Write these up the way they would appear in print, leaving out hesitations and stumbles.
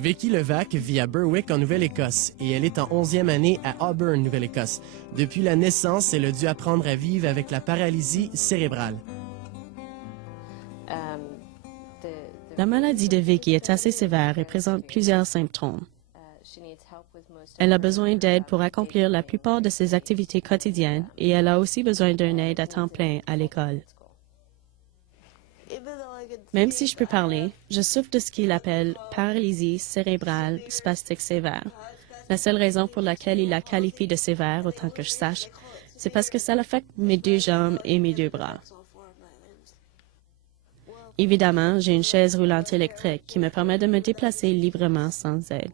Vicky Levac vit à Berwick, en Nouvelle-Écosse, et elle est en 11e année à Auburn, Nouvelle-Écosse. Depuis la naissance, elle a dû apprendre à vivre avec la paralysie cérébrale. La maladie de Vicky est assez sévère et présente plusieurs symptômes. Elle a besoin d'aide pour accomplir la plupart de ses activités quotidiennes et elle a aussi besoin d'une aide à temps plein à l'école. Même si je peux parler, je souffre de ce qu'il appelle paralysie cérébrale spastique sévère. La seule raison pour laquelle il la qualifie de sévère, autant que je sache, c'est parce que ça affecte mes deux jambes et mes deux bras. Évidemment, j'ai une chaise roulante électrique qui me permet de me déplacer librement sans aide.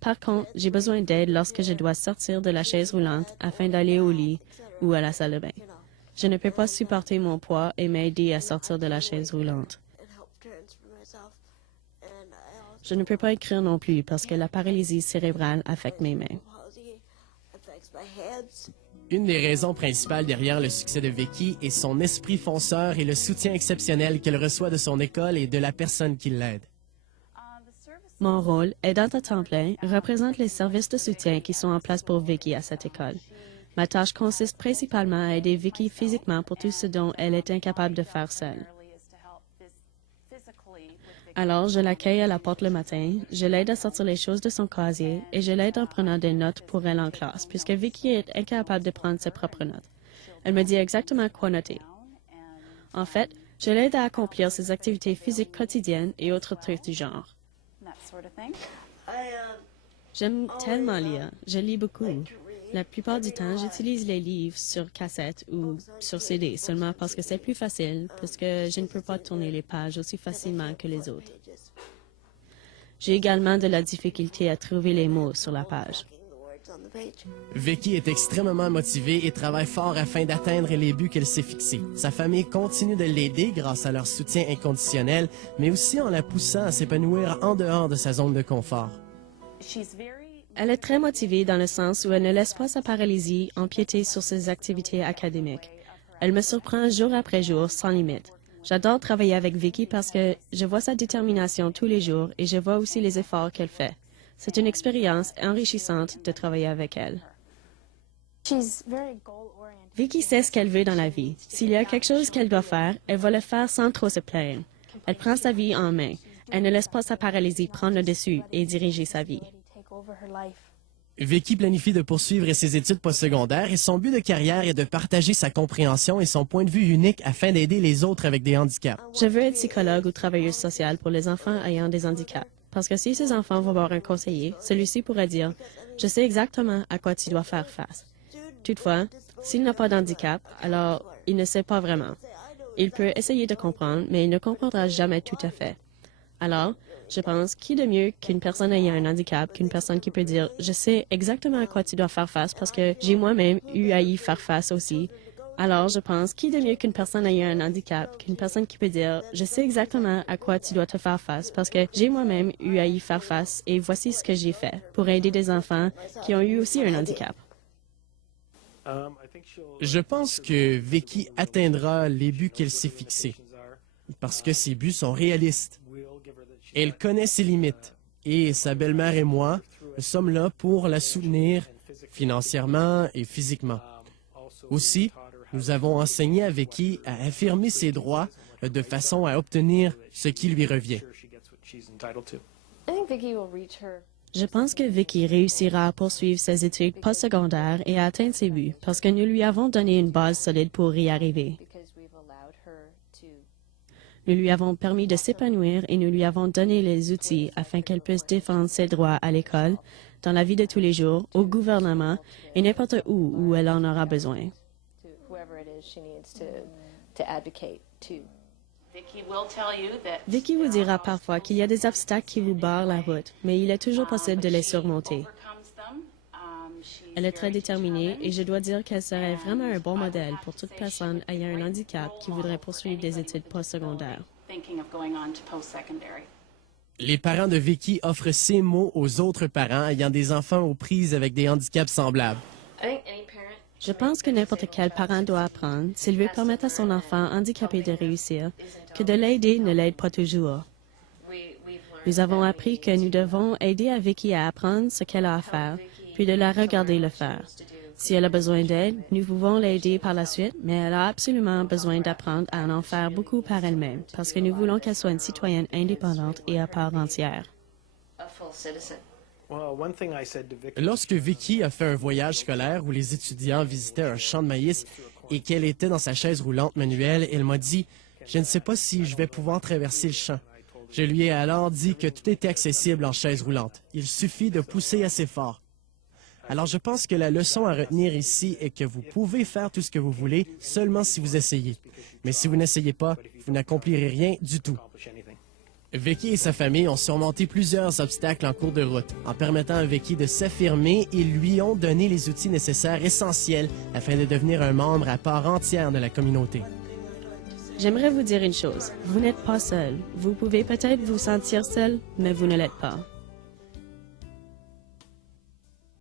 Par contre, j'ai besoin d'aide lorsque je dois sortir de la chaise roulante afin d'aller au lit ou à la salle de bain. Je ne peux pas supporter mon poids et m'aider à sortir de la chaise roulante. Je ne peux pas écrire non plus parce que la paralysie cérébrale affecte mes mains. Une des raisons principales derrière le succès de Vicky est son esprit fonceur et le soutien exceptionnel qu'elle reçoit de son école et de la personne qui l'aide. Mon rôle, aidante à temps plein, représente les services de soutien qui sont en place pour Vicky à cette école. Ma tâche consiste principalement à aider Vicky physiquement pour tout ce dont elle est incapable de faire seule. Alors, je l'accueille à la porte le matin, je l'aide à sortir les choses de son casier et je l'aide en prenant des notes pour elle en classe, puisque Vicky est incapable de prendre ses propres notes. Elle me dit exactement quoi noter. En fait, je l'aide à accomplir ses activités physiques quotidiennes et autres trucs du genre. J'aime tellement lire. Je lis beaucoup. La plupart du temps, j'utilise les livres sur cassette ou sur CD seulement parce que c'est plus facile, parce que je ne peux pas tourner les pages aussi facilement que les autres. J'ai également de la difficulté à trouver les mots sur la page. Vicky est extrêmement motivée et travaille fort afin d'atteindre les buts qu'elle s'est fixés. Sa famille continue de l'aider grâce à leur soutien inconditionnel, mais aussi en la poussant à s'épanouir en dehors de sa zone de confort. Elle est très motivée dans le sens où elle ne laisse pas sa paralysie empiéter sur ses activités académiques. Elle me surprend jour après jour, sans limite. J'adore travailler avec Vicky parce que je vois sa détermination tous les jours et je vois aussi les efforts qu'elle fait. C'est une expérience enrichissante de travailler avec elle. Vicky sait ce qu'elle veut dans la vie. S'il y a quelque chose qu'elle doit faire, elle va le faire sans trop se plaindre. Elle prend sa vie en main. Elle ne laisse pas sa paralysie prendre le dessus et diriger sa vie. Vicky planifie de poursuivre ses études postsecondaires et son but de carrière est de partager sa compréhension et son point de vue unique afin d'aider les autres avec des handicaps. Je veux être psychologue ou travailleuse sociale pour les enfants ayant des handicaps. Parce que si ces enfants vont voir un conseiller, celui-ci pourrait dire « Je sais exactement à quoi tu dois faire face ». Toutefois, s'il n'a pas d'handicap, alors il ne sait pas vraiment. Il peut essayer de comprendre, mais il ne comprendra jamais tout à fait. Alors, je pense, qui de mieux qu'une personne ayant un handicap, qu'une personne qui peut dire « Je sais exactement à quoi tu dois faire face parce que j'ai moi-même eu à y faire face aussi ». Alors, je pense, qui de mieux qu'une personne ayant un handicap, qu'une personne qui peut dire « Je sais exactement à quoi tu dois te faire face parce que j'ai moi-même eu à y faire face et voici ce que j'ai fait pour aider des enfants qui ont eu aussi un handicap ». Je pense que Vicky atteindra les buts qu'elle s'est fixés, parce que ses buts sont réalistes. Elle connaît ses limites, et sa belle-mère et moi sommes là pour la soutenir financièrement et physiquement. Aussi, nous avons enseigné à Vicky à affirmer ses droits de façon à obtenir ce qui lui revient. Je pense que Vicky réussira à poursuivre ses études postsecondaires et à atteindre ses buts parce que nous lui avons donné une base solide pour y arriver. Nous lui avons permis de s'épanouir et nous lui avons donné les outils afin qu'elle puisse défendre ses droits à l'école, dans la vie de tous les jours, au gouvernement et n'importe où elle en aura besoin. Vicky vous dira parfois qu'il y a des obstacles qui vous barrent la route, mais il est toujours possible de les surmonter. Elle est très déterminée et je dois dire qu'elle serait vraiment un bon modèle pour toute personne ayant un handicap qui voudrait poursuivre des études postsecondaires. Les parents de Vicky offrent ces mots aux autres parents ayant des enfants aux prises avec des handicaps semblables. Je pense que n'importe quel parent doit apprendre, s'il veut permettre à son enfant handicapé de réussir, que de l'aider ne l'aide pas toujours. Nous avons appris que nous devons aider à Vicky à apprendre ce qu'elle a à faire, puis de la regarder le faire. Si elle a besoin d'aide, nous pouvons l'aider par la suite, mais elle a absolument besoin d'apprendre à en faire beaucoup par elle-même, parce que nous voulons qu'elle soit une citoyenne indépendante et à part entière. Lorsque Vicky a fait un voyage scolaire où les étudiants visitaient un champ de maïs et qu'elle était dans sa chaise roulante manuelle, elle m'a dit « Je ne sais pas si je vais pouvoir traverser le champ ». Je lui ai alors dit que tout était accessible en chaise roulante. Il suffit de pousser assez fort. Alors je pense que la leçon à retenir ici est que vous pouvez faire tout ce que vous voulez seulement si vous essayez. Mais si vous n'essayez pas, vous n'accomplirez rien du tout. Vicky et sa famille ont surmonté plusieurs obstacles en cours de route. En permettant à Vicky de s'affirmer, ils lui ont donné les outils nécessaires essentiels afin de devenir un membre à part entière de la communauté. J'aimerais vous dire une chose. Vous n'êtes pas seul. Vous pouvez peut-être vous sentir seul, mais vous ne l'êtes pas.